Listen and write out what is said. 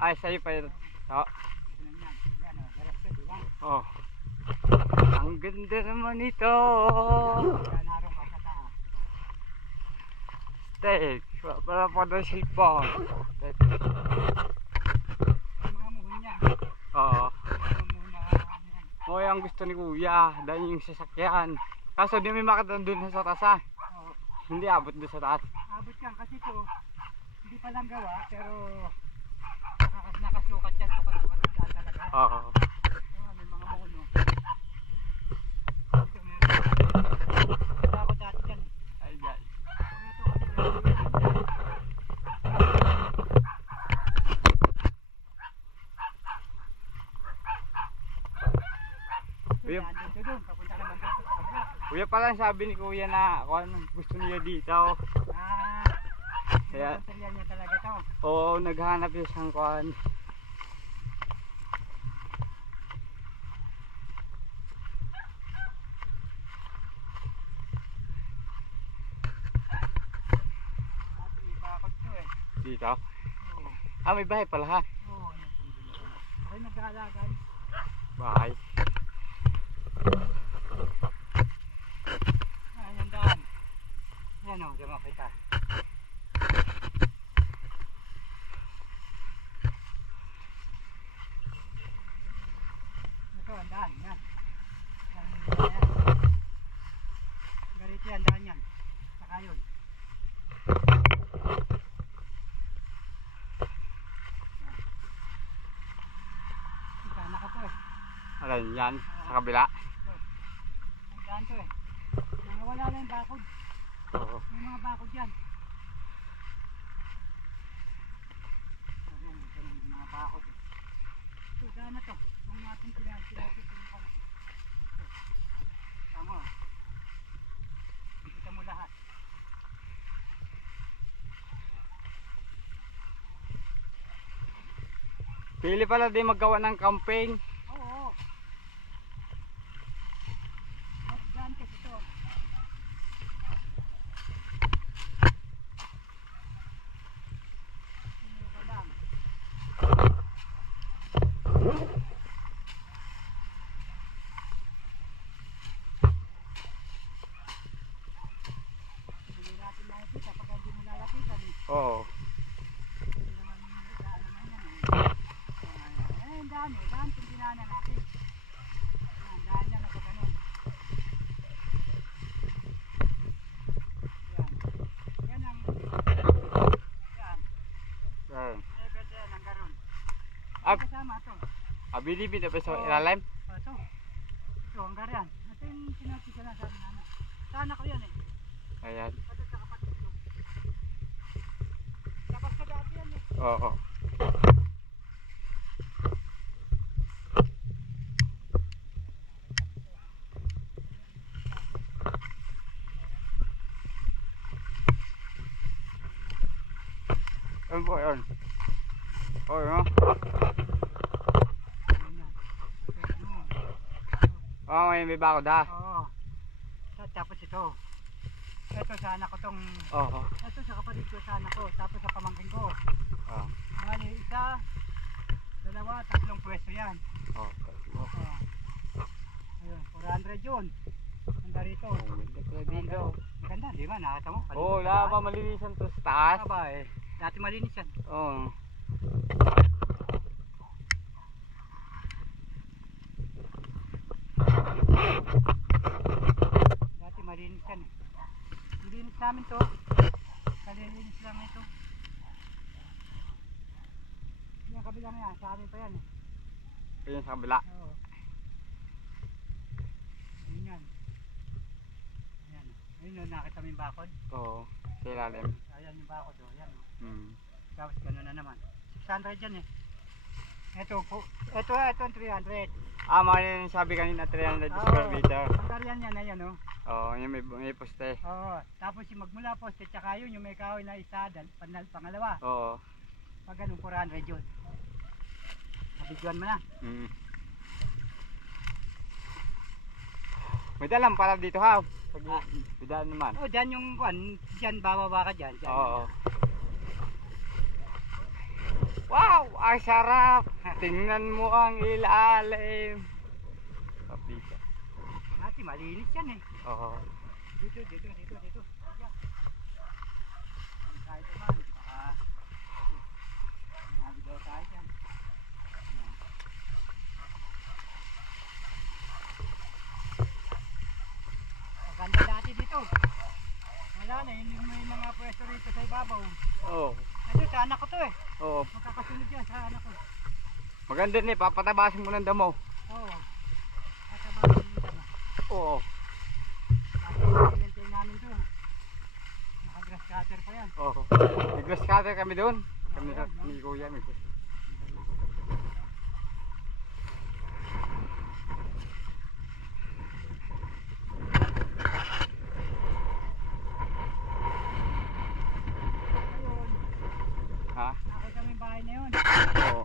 Ay, sa'yo pa yun. Oh. Oh. Ang ganda naman ito. Steak. Para pa doon cellphone. Oo. Ang gusto ni Kuya. Dahil yung sasakyan. Kaso di may makita doon sa taas ha. Hindi abot doon sa taas. Abot yan kasi ito hindi pa lang gawa pero nakasukat yan sa pagsukat talaga. Oo. May mga muno. Dito meron. Wala ako dati dyan eh. Ay, ay. Kuya pala sabi ni Kuya na kung gusto niya dito. Kaya niya talaga to. Oo, naghanap yung isang kuan. Dito? Ah, may bahay pala ha? Oo, okay, nag-aalagan. Bahay. Ayan yung daan. Yan o, diyan makita. Ito, ang daan. Yan. Garito yan, daan yan. Saka yun. Sana ka po eh. Alin yan? Sa kabila? Ang daan to eh. Wala na yung bakod. Oo. May mga bakod yan. Ayan, may mga bakod eh. Ito, daan na to. Kung natin pinapilapit yung kanak. Tama. Kita mo lahat. Pili pala din maggawa ng camping. Oo. Daan kasi ito. Ito lang. Hindi natin makikita pag hindi mo lalapitan eh. Oo. Hindi naman daan naman yan eh. Ayan, daan eh. Daan kung dinaanan natin. Ayan, daan yan ako ganun. Yan. Yan ang... Yan. Yan. Level yan ang garon. Ah, Kasama ito. bilibid na pa sa ilalim? Ito. Ito ang garan. Ito yung sinasika na sabi namin. Sana ko yan eh. Ayan. Ito sa kapatid ko. Tapos ka dati yan eh. Oo. Ano po yun? Oo, no? Oo, may bakod ha? Oo. Tapos ito. Ito sa anak ko tong... Oo. Ito sa kapatid ko sa anak ko. Tapos sa pamangkin ko. Oo. Bali, isa, dalawa, tatlong pwesto yan. Oo. Ayun, 400 yun. Handa rito. Ganda pala dito. Maganda, di ba? Nakita mo? Oo, wala pa malinisan to sa taas. Aba eh. Dati malinis yan. Oo. Dati malinis yan eh. Malinis namin to. Kalilinis lang ito. Yung kabilang yan, sa amin pa yan eh. Ayun sa kabila. Oo. Ayun yan. Ayan. Ayun o, nakita mo yung bakod? Oo. Sa ilalim. Ayan yung bakod o. Ayan o. Tapos gano'n na naman. 600 yan eh. Ito ang 300. Ah, mga yun sabi kanina 300 Oo. square meter. Ang karyan yan, ayan o. Oo, yung may poste. Oo. Tapos yung magmula poste, tsaka yun yung may kahoy na isa, pangalawa. Oo. Pag ganun, 400 yun. Nabidyoan mo na. May dalang pala dito ha. Pag bidaan naman. Oh, dyan yung kwan, dyan bababa ka dyan. Oo. Wow! ang sarap. Tingnan mo ang ilalim. Kapita. Ate, malinis yan eh. Oo. Dito. Ayan. Kahit naman, baka naligaw tayo dyan. Maganda dati dito. Wala na, yung may mga pwesto rito sa ibabaw. Oo. Ito, sa anak ko to eh. Oo. Magkakasunod yan sa anak ko. Maganda din eh, papatabasin mo ng damo. Oo. At abang yung tama. Oo. At pinintay namin to. Naka-grass cutter pa yan. Oo. May grass cutter kami doon. Kami ni Kuya. May grass. Ayun. Ha? Nakita mo yung bahay na yun. Oo.